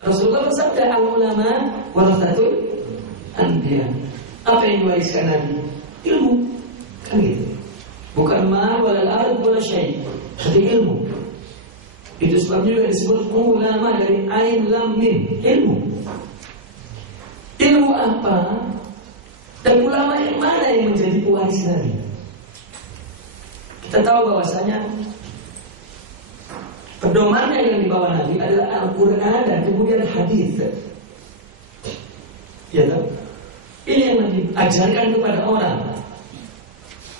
Rasulullah bersabda, al-ulama warathatul anbiya. Apa yang diwariskan Nabi? Ilmu. Kan gitu. Bukan mal walal ard wala syai', tapi ilmu. Itu sebabnya juga disebut ulama dari ain lam mim, ilmu. Ilmu apa? Dan ulama yang mana yang menjadi pewaris Nabi? Kita tahu bahwasanya pedomannya yang dibawa Nabi adalah Al-Quran dan kemudian hadis. Ya tahu? Ini yang Nabi ajarkan kepada orang,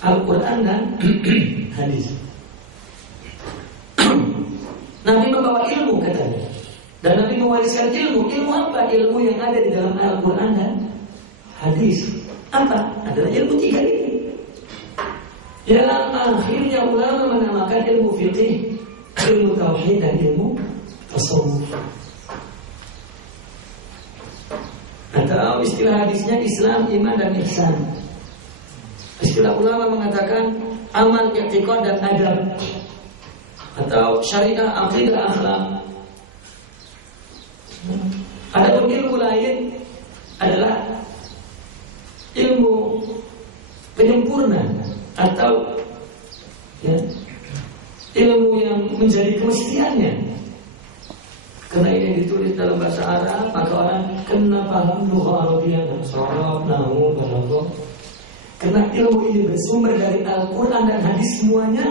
Al-Quran dan hadis. Nabi membawa ilmu katanya, dan Nabi mewariskan ilmu. Ilmu apa? Ilmu yang ada di dalam Al-Quran dan hadis. Apa? Adalah ilmu tiga ini. Yang akhirnya ulama menamakan ilmu fiqih, ilmu tauhid dan ilmu tasawuf. Atau istilah hadisnya Islam, iman dan ihsan. Istilah ulama mengatakan amal, i'tiqad dan adab. Atau syariah, aqidah, akhlak. Adapun ilmu lain adalah ilmu penyempurna atau ya, ilmu yang menjadi kemestiannya. Karena ini ditulis dalam bahasa Arab, maka orang kena paham lugha Arabiyah dan sharaf, nahwu, balaghah. Karena ilmu ini bersumber dari Al-Quran dan hadis semuanya,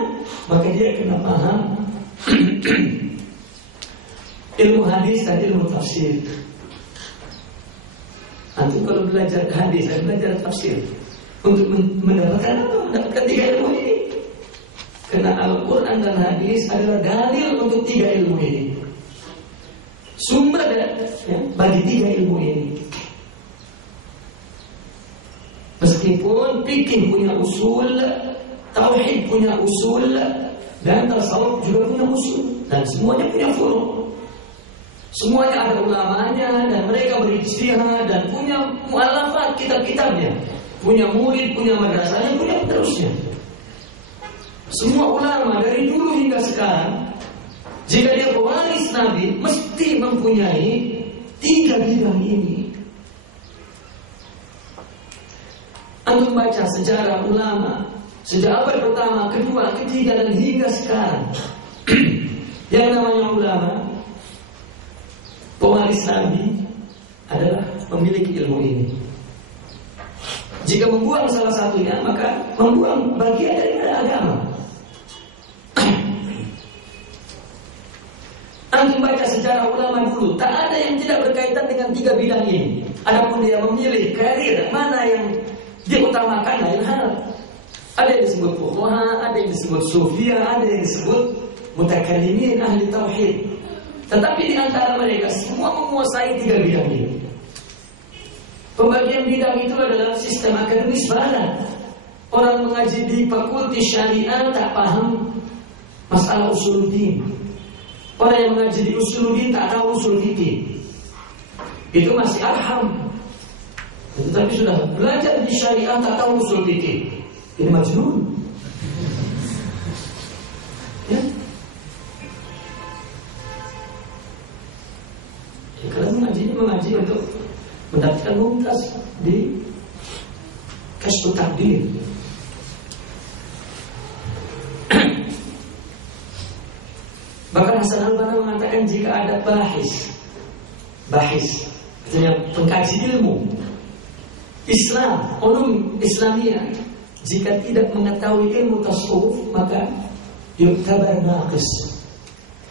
maka dia kena paham ilmu hadis dan ilmu tafsir. Antum kalau belajar hadis dan belajar tafsir, untuk mendapatkan apa? Mendapatkan tiga ilmu ini. Karena Al-Quran dan hadis adalah dalil untuk tiga ilmu ini. Sumber bagi tiga ilmu ini. Meskipun fikih punya usul, tauhid punya usul, dan tasawuf juga punya usul, dan semuanya punya furu'. Semuanya ada ulamanya dan mereka berijtihad dan punya mu'allafat, kitab-kitabnya, punya murid, punya madrasahnya, punya penerusnya. Semua ulama dari dulu hingga sekarang, jika dia pewaris Nabi, mesti mempunyai tiga bidang ini. Antum baca sejarah ulama sejak abad pertama, kedua, ketiga dan hingga sekarang. Yang namanya ulama, pewaris Nabi adalah memiliki ilmu ini. Jika membuang salah satunya, maka membuang bagian dari agama. Antum baca sejarah ulama dulu, tak ada yang tidak berkaitan dengan tiga bidang ini. Adapun dia memilih karir mana yang dia utamakan lain hal. Ada yang disebut fuqaha, ada yang disebut sufia, ada yang disebut mutakallimin ahli tauhid. Tetapi di antara mereka semua menguasai tiga bidang ini. Pembagian bidang itu adalah sistem akademis barat. Orang mengaji di fakultas syariah tak paham masalah usuluddin. Orang yang mengaji di usuluddin tak tahu usul fikih. Itu masih arham. Tetapi sudah belajar di syariah tak tahu usul fikih. Ini majnun. Ya. Kalau mengaji untuk mendapatkan mumtaz di Kashfu Takdir. Bahkan Hasan al-Banna mengatakan jika ada bahis, artinya pengkaji ilmu Islam, ulum Islamiyah, jika tidak mengetahui ilmu tasawuf, maka yu'tabar naqis.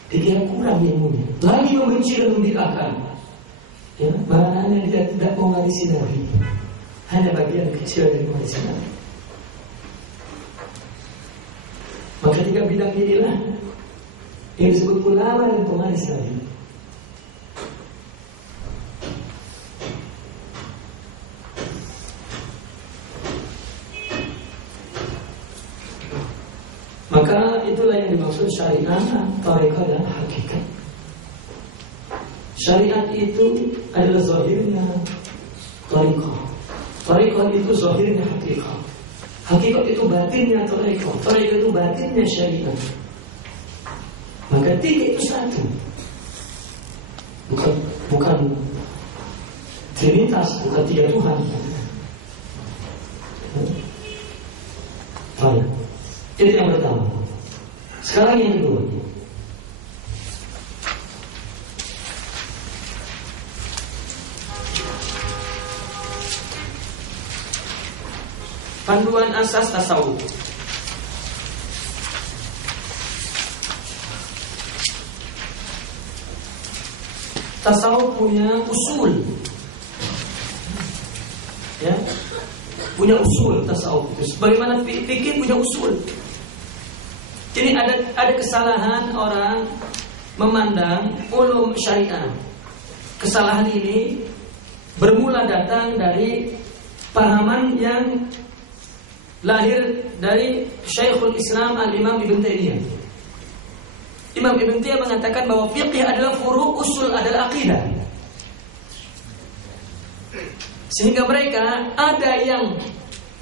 Dia kurang ilmunya, lagi membenci dan membid'ahkan. Ya, maknanya dia tidak mewarisi Nabi, hanya bagian kecil dari mewarisi Nabi. Maka tiga bidang inilah yang disebut ulama dan pewaris Nabi. Maka itulah yang dimaksud syariat, tariqah dan hakikat. Syariat itu adalah zahirnya tariqah. Tariqah itu zahirnya hakikat. Hakikat itu batinnya tariqah. Tariqah itu batinnya syariat. Maka tiga itu satu. Bukan bukan Trinitas, bukan 3 Tuhan. Baik. Itu yang pertama. Sekarang yang kedua. Panduan asas tasawuf. Tasawuf punya usul, ya, punya usul tasawuf itu. Sebagaimana fikih punya usul. Jadi ada kesalahan orang memandang ulum syariah. Kesalahan ini bermula datang dari pahaman yang lahir dari Syekhul Islam Al-Imam Ibn Taimiyah. Imam Ibn Taimiyah mengatakan bahwa fiqih adalah furu', usul adalah akidah. Sehingga mereka ada yang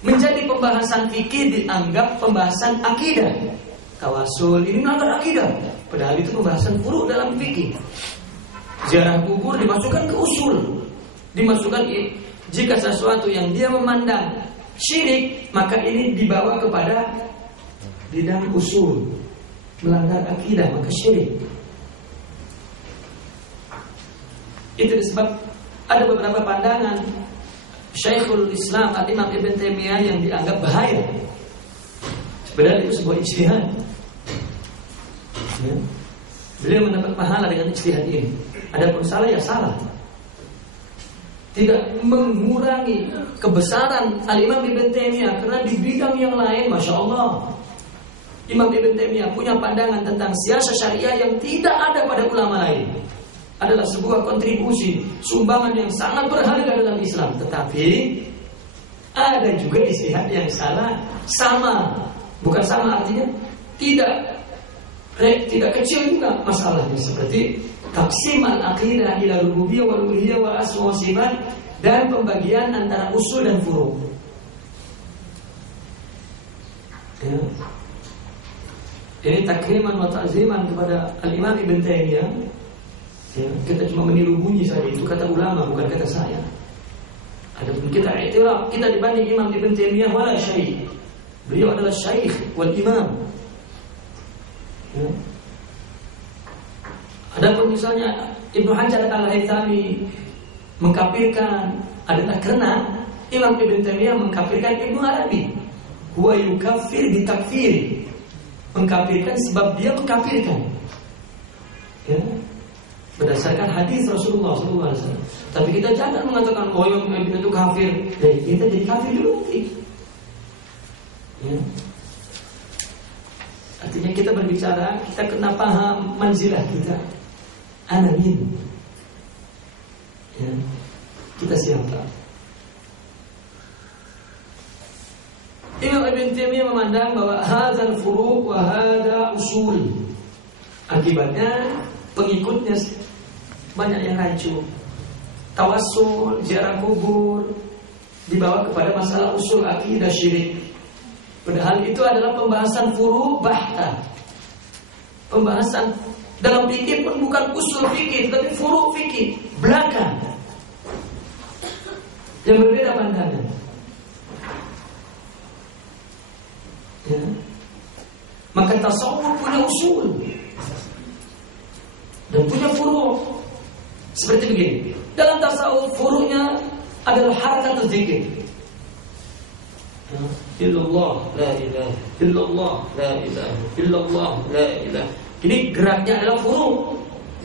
menjadi pembahasan fikih dianggap pembahasan akidah. Tawasul ini melanggar akidah, padahal itu pembahasan furu' dalam fikih. Ziarah kubur dimasukkan ke usul, dimasukkan jika sesuatu yang dia memandang syirik, maka ini dibawa kepada bidang usul, melanggar akidah, maka syirik. Itu sebab ada beberapa pandangan Syekhul Islam Al-Imam Ibn Taimiyah yang dianggap bahaya. Sebenarnya itu sebuah ijtihad, ya. Beliau mendapat pahala dengan ijtihad ini. Adapun salah ya salah, tidak mengurangi kebesaran Al-Imam Ibn Taimiyah. Karena di bidang yang lain, Masya Allah, Imam Ibn Taimiyah punya pandangan tentang siasat syariah yang tidak ada pada ulama lain. Adalah sebuah kontribusi, sumbangan yang sangat berharga dalam Islam. Tetapi ada juga ijtihad yang salah, sama. Bukan sama artinya tidak kecil juga masalahnya. Seperti taksim al-aqidah ila rububiyah wal uluhiyah wa asma wa sifat, dan pembagian antara usul dan furu'. Ya. Ini takriman wa ta'ziman kepada Al-Imam Ibn Taimiyah. Ya, kita cuma meniru bunyi saja, itu kata ulama, bukan kata saya. Adapun kita i'tiraf, kita dibanding Imam Ibn Taimiyah wala syekh. Beliau adalah syekh wal imam. Ya. Adapun misalnya Ibnu Hajar Al-Haythami mengkafirkan adalah karena Imam Ibn Taimiyah mengkafirkan Ibnu Arabi. Huwa yukaffir bitakfir, mengkafirkan sebab dia mengkafirkan, ya, berdasarkan hadis Rasulullah SAW. Tapi kita jangan mengatakan oh yang itu kafir, dan kita jadi kafir juga nanti. Ya. Artinya kita berbicara, kita kena paham manzilah kita. Ana min, ya, kita siapa? Imam Ibn Taimiyah memandang bahwa hadzal furu' wa hadza usul. Akibatnya pengikutnya banyak yang rancu. Tawassul, ziarah kubur dibawa kepada masalah usul akidah syirik. Padahal itu adalah pembahasan furu' bahta. Pembahasan dalam fikih pun bukan usul fikih, tapi furu' fikih, belakang. Yang berbeda pandangan. Ya. Maka tasawuf punya usul dan punya furu'. Seperti begini. Dalam tasawuf furu'nya adalah harakatul dzikir. Illallah la ilaha illallah la ilaha illallah la ilaha. Ini geraknya adalah furu'.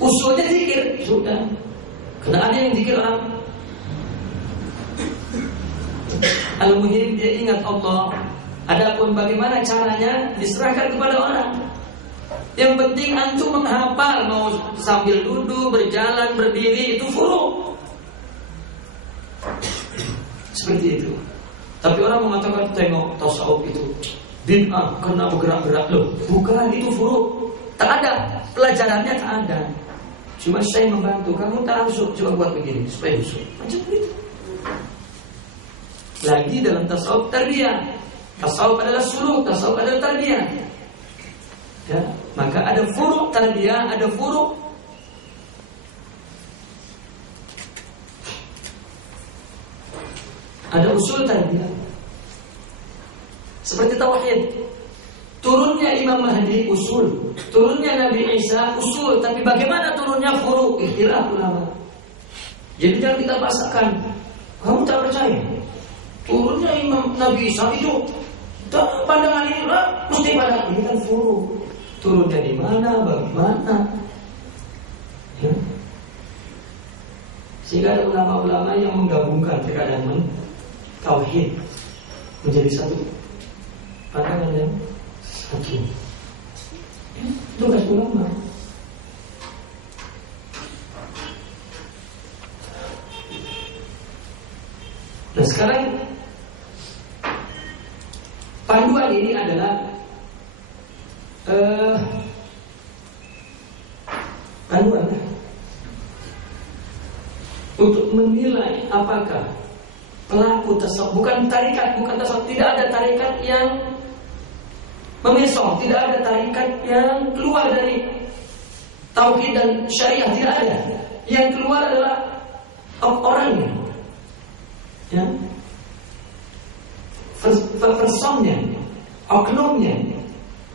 Usulnya zikir, sudah. Karena ada yang zikir orang. Al-muhim dia ingat Allah. Adapun bagaimana caranya diserahkan kepada orang. Yang penting antum menghafal, mau sambil duduk, berjalan, berdiri, itu furu'. Seperti itu. Tapi orang mengatakan tengok tasawuf itu bid'ah karena bergerak-gerak. Loh, bukan, itu furu'. Tak ada pelajarannya, tak ada. Cuma saya membantu kamu langsung coba buat begini supaya usul. Macam itu. Lagi dalam tasawuf tarbiyah. Tasawuf adalah suluk, tasawuf adalah tarbiyah. Ya, maka ada furu' tarbiyah, ada furu' Ada usul tarbiyah. Seperti tauhid. Turunnya Imam Mahdi usul, turunnya Nabi Isa usul, tapi bagaimana turunnya furu? Ikhtilaf ulama. Jadi jangan kita paksakan. Kamu tak percaya? Turunnya Imam Nabi Isa itu pandangan ini mesti pandangan ini kan furu. Turunnya di mana? Bagaimana? Ya. Sehingga ada ulama-ulama yang menggabungkan terkadang tauhid menjadi satu pandangan yang satu. Ya, tugas ulama. Nah sekarang panduan ini adalah panduan untuk menilai apakah pelaku tasawuf, bukan tarikat, bukan tasawuf, tidak ada tarikat yang memisah, tidak ada tarikat yang keluar dari tauhid dan syariah, tidak ada. Yang keluar adalah orangnya, ya, personnya, oknumnya,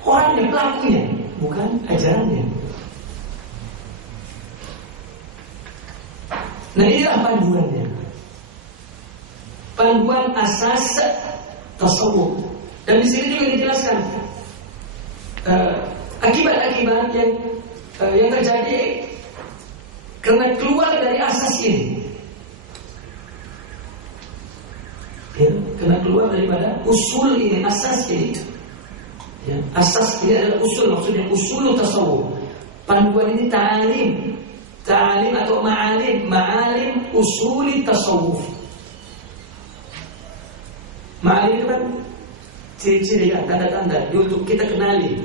orangnya, pelakunya, bukan ajarannya. Nah inilah panduannya, panduan asas tasawuf. Dan di sini juga dijelaskan akibat-akibat yang terjadi karena keluar dari asas ini. Ya, karena keluar daripada usul ini, asas ini. Ya, asas ini adalah usul, maksudnya usul tasawuf. Panduan ini ta'alim atau ma'alim usuli tasawuf. Ma'alim itu kan ciri-ciri, ya, tanda-tanda untuk kita kenali,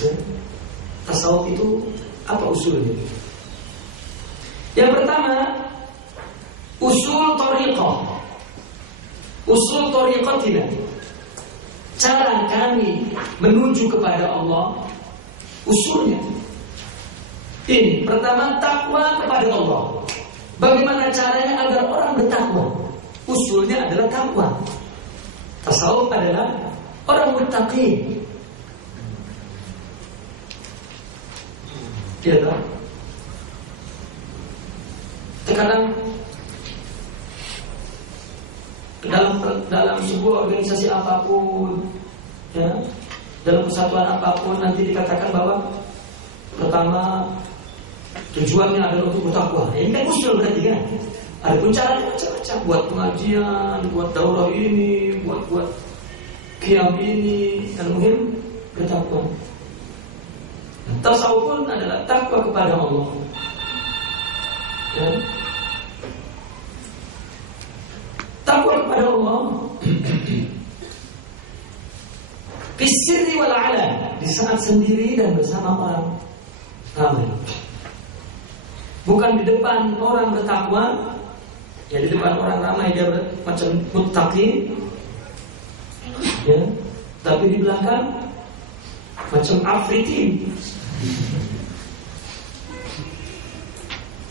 ya, tasawuf itu apa usulnya. Yang pertama, usul thariqah. Usul thariqatina, cara kami menuju kepada Allah. Usulnya ini, pertama, takwa kepada Allah. Bagaimana caranya agar orang bertakwa? Usulnya adalah takwa. Tasawuf adalah orang muttaqi. Ya tak? Terkadang dalam sebuah organisasi apapun, ya, dalam kesatuan apapun, nanti dikatakan bahwa pertama tujuannya adalah untuk bertakwa. Ini kan usul berarti kan? Ada pun caranya macam-macam, buat pengajian, buat daurah ini, buat qiyam ini, yang muhim bertakwa. Tasawuf pun adalah takwa kepada Allah. Ya. Takwa kepada Allah Fisirri wal ala, di saat sendiri dan bersama orang ramai. Bukan di depan orang bertakwa, ya, di depan orang ramai dia macam muttaqi, ya, tapi di belakang macam afritin.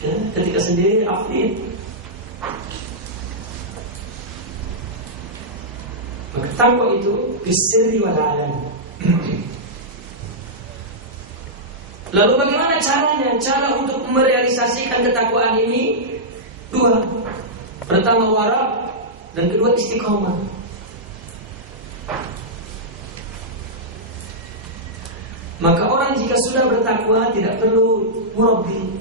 Ya, ketika sendiri afrit. Maka takwa itu bisirri wal alam. Lalu bagaimana caranya? Cara untuk merealisasikan ketakwaan ini dua. Pertama wara, dan kedua istiqomah. Maka orang jika sudah bertakwa tidak perlu murabbi.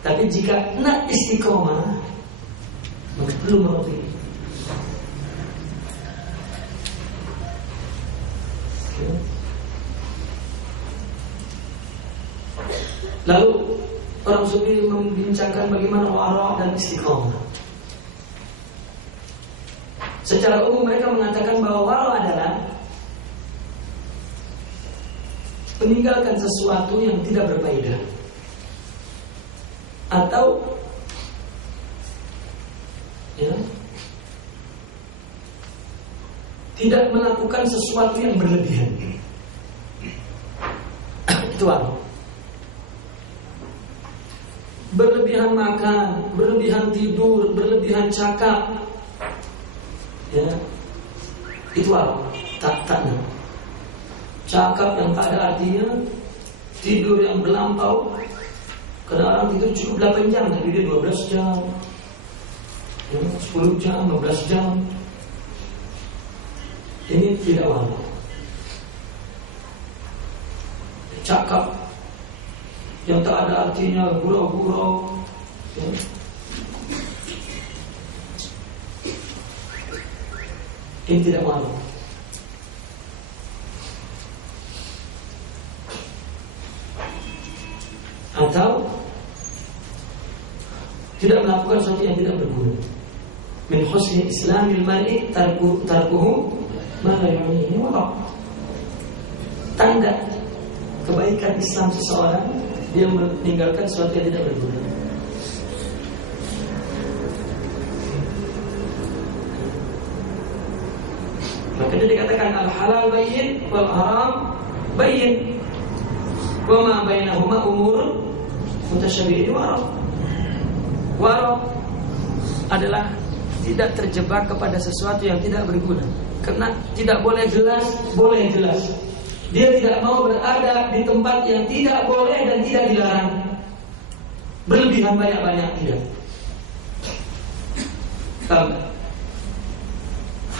Tapi jika nak istiqomah, maka perlu murabbi. Lalu orang sufi membincangkan bagaimana wara dan istiqomah. Secara umum mereka mengatakan bahwa wara adalah meninggalkan sesuatu yang tidak berfaedah, atau ya, tidak melakukan sesuatu yang berlebihan. Itu wara. Berlebihan makan, berlebihan tidur, berlebihan cakap, ya, itu warok, tak. Cakap yang tak ada artinya, tidur yang berlampau. Karena orang tidur cukup 8 jam, tapi dia 12 jam, 10 jam, 15 jam. Ini tidak warok. Cakap yang tak ada artinya, gurau-gurau, ya. Ini tidak warok. Atau tidak melakukan sesuatu yang tidak berguna. Min husni islamil mar'i tarkuhu ma la yu'nihi wa tanda kebaikan Islam seseorang, dia meninggalkan sesuatu yang tidak berguna. Maka dikatakan al-halal bayyin wal haram bayyin wa ma bainahuma umurun mutasyabihin. Warok adalah tidak terjebak kepada sesuatu yang tidak berguna. Karena tidak boleh jelas, boleh jelas. Dia tidak mau berada di tempat yang tidak boleh dan tidak dilarang. Berlebihan banyak-banyak tidak.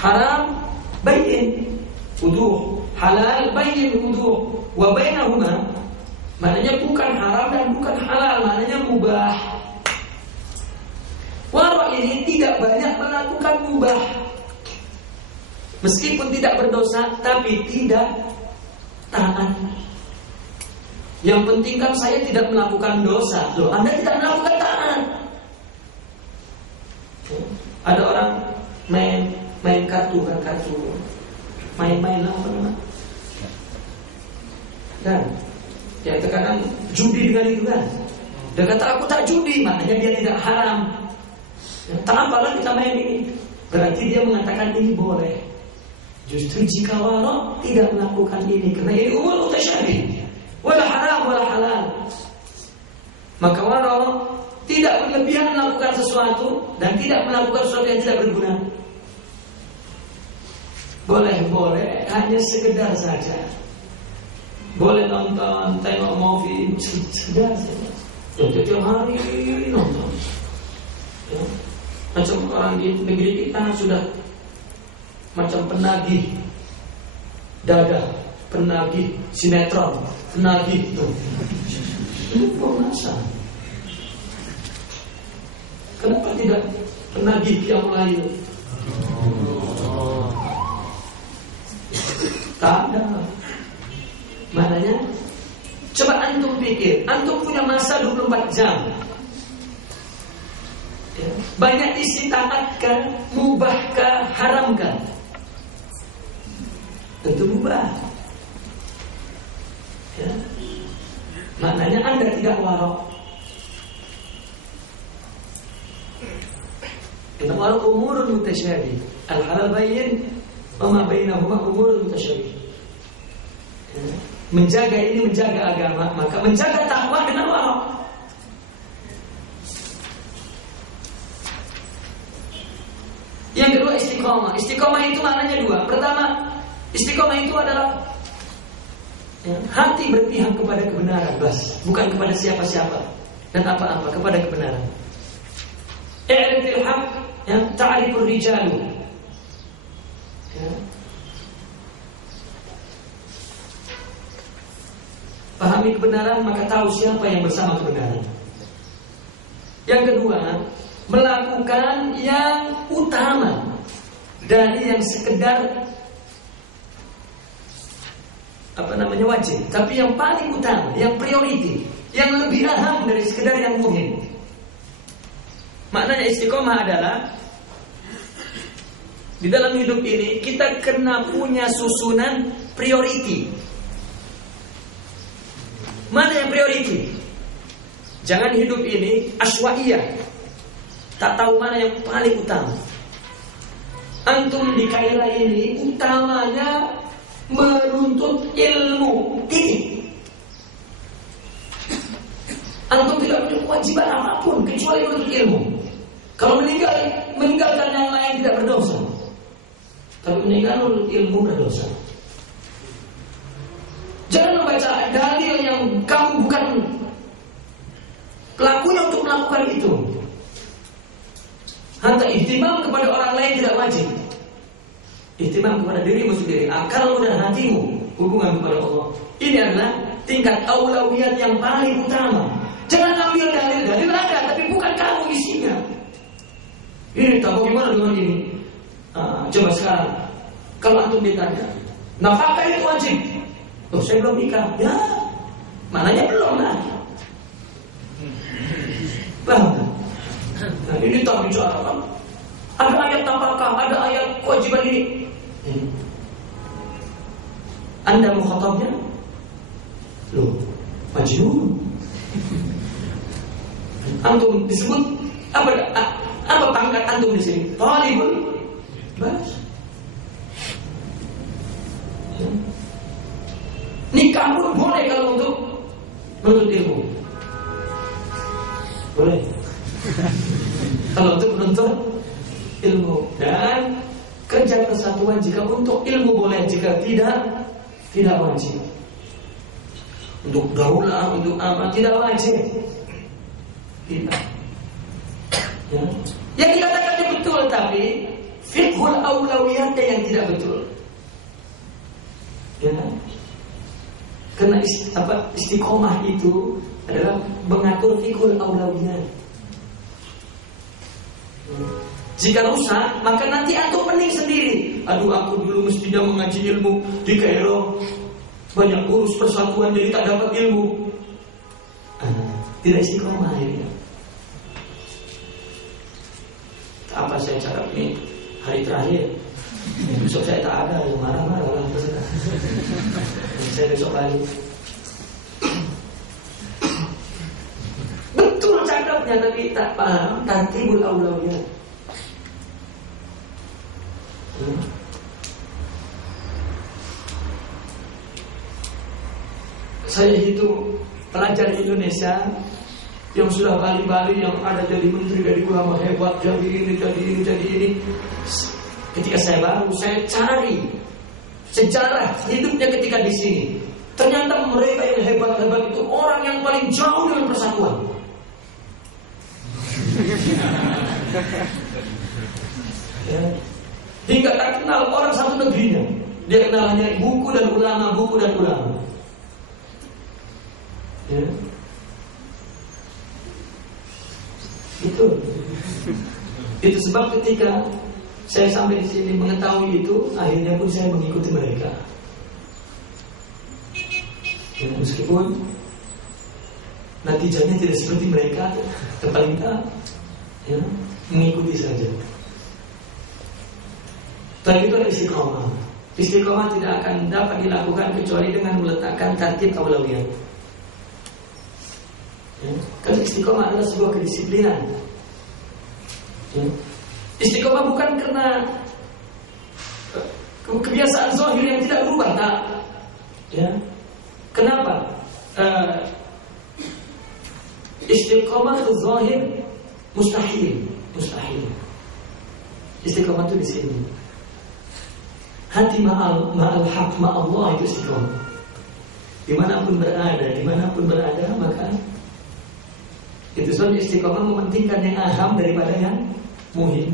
Haram bayyin wuduh, halal bayyin wuduh, wa bainahuma maknanya bukan haram dan bukan halal, maknanya mubah. Warok ini tidak banyak melakukan mubah, meskipun tidak berdosa, tapi tidak taat. Yang penting kan saya tidak melakukan dosa. Loh, Anda tidak melakukan taat. Ada orang main kartu, main apa namanya? Dan dia terkadang judi dengan itu kan. Dia kata aku tak judi, maknanya dia tidak haram. Tak apalah kita main ini. Berarti dia mengatakan ini boleh. Justru jika warok tidak melakukan ini, karena ini umur mutasyabih, wala haram wala halal, maka warok tidak berlebihan melakukan sesuatu dan tidak melakukan sesuatu yang tidak berguna. Boleh hanya sekedar saja. Boleh nonton, tengok movie sekedar saja. Yang tiap hari nonton. Ya. Macam orang di negeri kita sudah macam penagih dadah, penagih sinetron, penagih itu. Ini masa. Kenapa tidak penagih yang lain? Tak ada. Maknanya coba antum pikir, antum punya masa 24 jam. Ya. Banyak isi taatkah, mubahkah, haramkah? Tentu mubah. Ya. Maknanya Anda tidak warok. Inna warok umurun mutasyabih. Al-halal bayyin wa ma bainahuma umurun mutasyabih. Ya. Menjaga ini menjaga agama, maka menjaga takwa dengan warok. Yang kedua istiqomah. Istiqomah itu maknanya dua. Pertama, istiqomah itu adalah hati berpihak kepada kebenaran, bas, bukan kepada siapa-siapa dan apa-apa, kepada kebenaran. I'rifil haq, ta'rifur rijalu. Pahami kebenaran, maka tahu siapa yang bersama kebenaran. Yang kedua, melakukan yang utama dari yang sekedar wajib, tapi yang paling utama, yang priority, yang lebih aham dari sekedar yang muhim. Maknanya istiqomah adalah di dalam hidup ini kita kena punya susunan priority. Mana yang priority? Jangan hidup ini aswaiyah, tak tahu mana yang paling utama. Antum di Kaira ini utamanya menuntut ilmu, titik. Antum tidak punya kewajiban apapun kecuali menuntut ilmu. Kalau meninggalkan yang lain tidak berdosa. tapi meninggalkan ilmu berdosa. Jangan membaca dalil yang kamu bukan pelakunya untuk melakukan itu. Hatta ihtimam kepada orang lain tidak wajib. Ihtimam kepada dirimu sendiri, akalmu dan hatimu, hubungan kepada Allah. Ini adalah tingkat aulawiyat yang paling utama. Jangan ambil dalil ada, tapi bukan kamu isinya. Ini tak bagaimana dengan ini? Coba sekarang, kalau antum ditanya, nafkah itu wajib? Oh, saya belum nikah. Ya, mananya belum lah. Paham? Nah, ini tak bicarakan. Ada ayat nafkah, ada ayat kewajiban ini. Anda mukhatabnya? Loh, majnun. Antum disebut apa pangkat antum di sini? Talibul bas. Nikah pun boleh kalau untuk menuntut ilmu. Boleh. Kalau untuk menuntut ilmu. Dan kerja persatuan jika untuk ilmu boleh, jika tidak wajib. Untuk daulah, untuk apa, tidak wajib. Tidak. Ya. Yang dikatakannya betul, tapi fiqhul aulawiyatnya yang tidak betul. Ya. Karena istiqomah itu adalah mengatur fiqhul aulawiyat. Jika rusak, maka nanti antum pening sendiri. Aduh, aku dulu mestinya mengaji ilmu di Kairo, banyak urus persatuan jadi tak dapat ilmu. Tidak istiqomah akhirnya. Apa saya cakap ini hari terakhir, besok saya tak ada, marah-marah lah. Saya besok lagi. Betul cakapnya, tapi tak paham tartibul aulawiyat. Saya hitung pelajar Indonesia yang sudah bali-bali, yang ada jadi menteri, dari ulama hebat, jadi ini. Ketika saya baru, saya cari sejarah hidupnya ketika di sini. Ternyata mereka yang hebat-hebat itu orang yang paling jauh dengan persatuan. Ya. Hingga tak kenal orang satu negerinya. Dia kenal hanya buku dan ulama. Ya. Itu sebab ketika saya sampai di sini mengetahui itu, akhirnya pun saya mengikuti mereka. Ya, meskipun natijahnya tidak seperti mereka, paling tak ya, mengikuti saja. Tapi itu adalah istiqomah. Istiqomah tidak akan dapat dilakukan kecuali dengan meletakkan tartib aulawiyat. Ya. Karena istiqomah adalah sebuah kedisiplinan. Ya. Istiqomah bukan karena kebiasaan zahir yang tidak berubah, tak. Ya. Kenapa? Istiqomah itu zahir mustahil. Istiqomah itu di sini. Hati ma'al haq ma'allah itu istiqomah. Dimanapun berada, maka itu sebab istiqomah mementingkan yang aham daripada yang muhim.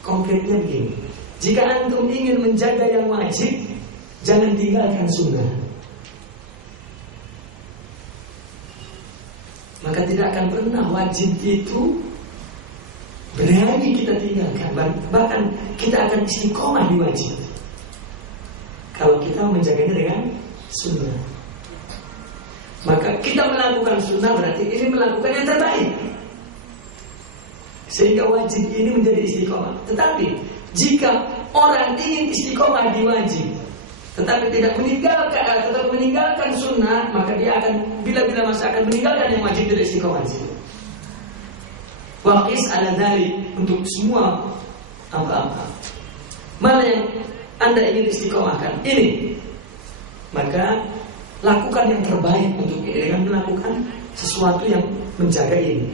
Konkretnya begini, jika antum ingin menjaga yang wajib, jangan tinggalkan sunnah. Maka tidak akan pernah wajib itu berani kita tinggalkan. Bahkan kita akan istiqomah di wajib kalau kita menjaganya dengan sunnah. Maka kita melakukan sunnah berarti ini melakukan yang terbaik, sehingga wajib ini menjadi istiqomah. Tetapi jika orang ingin istiqomah di wajib tetapi tidak meninggalkan sunnah, maka dia akan bila-bila masa akan meninggalkan yang wajib, tidak istiqomah di situ. Waqis ala dzalik, untuk semua apa-apa. Mana yang Anda ingin istiqomahkan ini, maka lakukan yang terbaik untuk ini dengan melakukan sesuatu yang menjaga ini.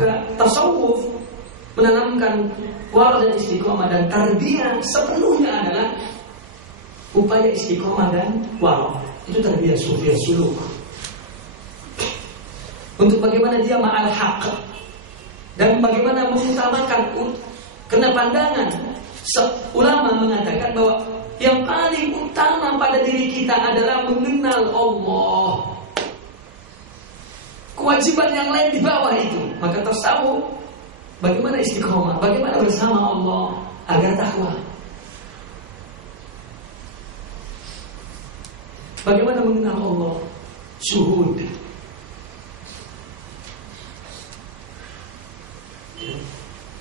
Maka tasawuf menanamkan wara dan istiqomah dan tarbiyah sepenuhnya adalah upaya istiqomah dan wara. Itu tarbiyah sufiyah suluk. Untuk bagaimana dia ma'al haq dan bagaimana mengutamakan. Karena pandangan ulama mengatakan bahwa yang paling utama pada diri kita adalah mengenal Allah. Kewajiban yang lain di bawah itu. Maka tasawuf, bagaimana istiqomah, bagaimana bersama Allah agar takwa. Bagaimana mengenal Allah, syuhud.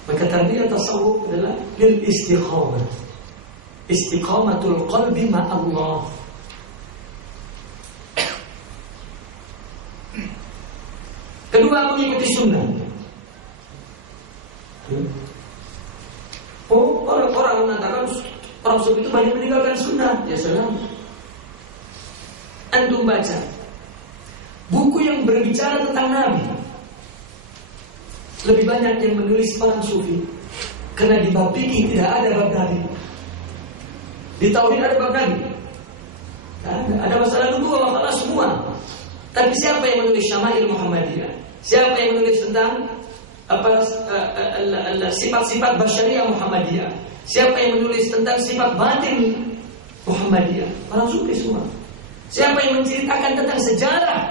Maka tarbiyah tasawuf adalah lil istiqamah. Istiqamatul qalbi ma Allah. Kedua, mengikuti sunnah. Orang mengatakan orang sufi itu banyak meninggalkan sunnah. Ya salam. Antum baca buku yang berbicara tentang Nabi, lebih banyak yang menulis orang sufi. Karena di bab fikih tidak ada bab Nabi. Di tauhid ada bab Nabi. Ada masalah nubuwah, masalah semua. Tapi siapa yang menulis Syama'il Muhammadiyah? Siapa yang menulis tentang sifat-sifat basyariah Muhammadiyah? Siapa yang menulis tentang sifat batin Muhammadiyah? Orang sufi semua. Siapa yang menceritakan tentang sejarah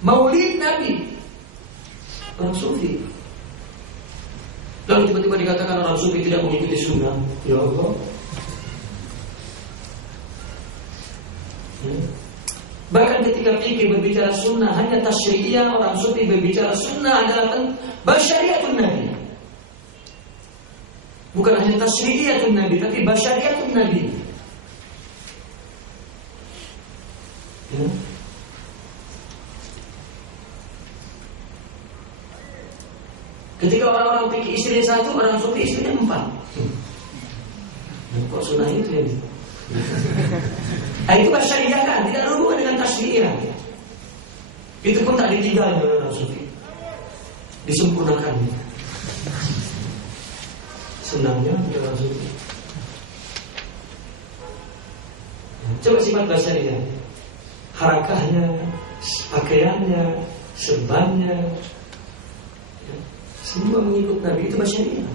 Maulid Nabi? Orang sufi. Lalu tiba-tiba dikatakan orang sufi tidak mengikuti sunnah. Ya Allah. Bahkan ketika fikih berbicara sunnah hanya tasyri'iyah, orang sufi berbicara sunnah adalah basyariatun Nabi. Bukan hanya tasyri'iyatun Nabi, tapi basyariatun Nabi. Ya. Ketika orang-orang fikih istrinya satu, orang sufi istrinya 4. Kok sunnah itu ya? Nah, itu basyariah kan, tidak ada hubungan dengan tasyri'iyah. Itu pun tak ditinggalkan oleh orang sufi, disempurnakan. Senangnya orang sufi. Coba sifat basyariah, harakahnya, pakaiannya, serbannya, semua mengikut Nabi, itu basyariah.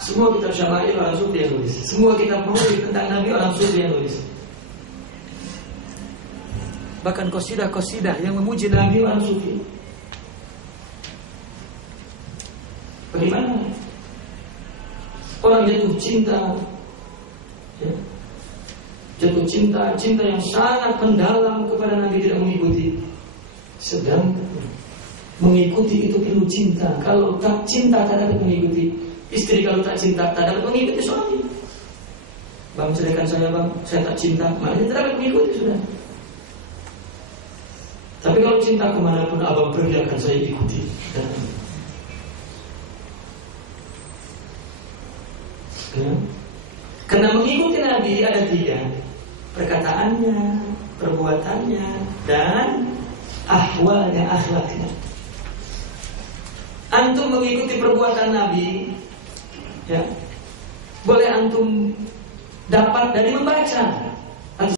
Semua kitab Syama'il orang sufi yang nulis. Semua kitab Maulid tentang Nabi orang sufi yang nulis. Bahkan qasidah-qasidah yang memuji Nabi orang sufi. Bagaimana? Orang jatuh cinta, ya? Jatuh cinta yang sangat mendalam kepada Nabi, tidak mengikuti. Sedang mengikuti itu perlu cinta. Kalau tak cinta tak dapat mengikuti. Istri kalau tak cinta tak dapat mengikuti suami. Bang, ceraikan saya bang, saya tak cinta, maknanya tak dapat mengikuti sudah. Tapi kalau cinta kemanapun abang pergi akan saya ikuti. Ya. Karena mengikuti Nabi ada 3: perkataannya, perbuatannya, dan ahwalnya, akhlaknya. Antum mengikuti perbuatan Nabi, ya, boleh antum dapat dari membaca.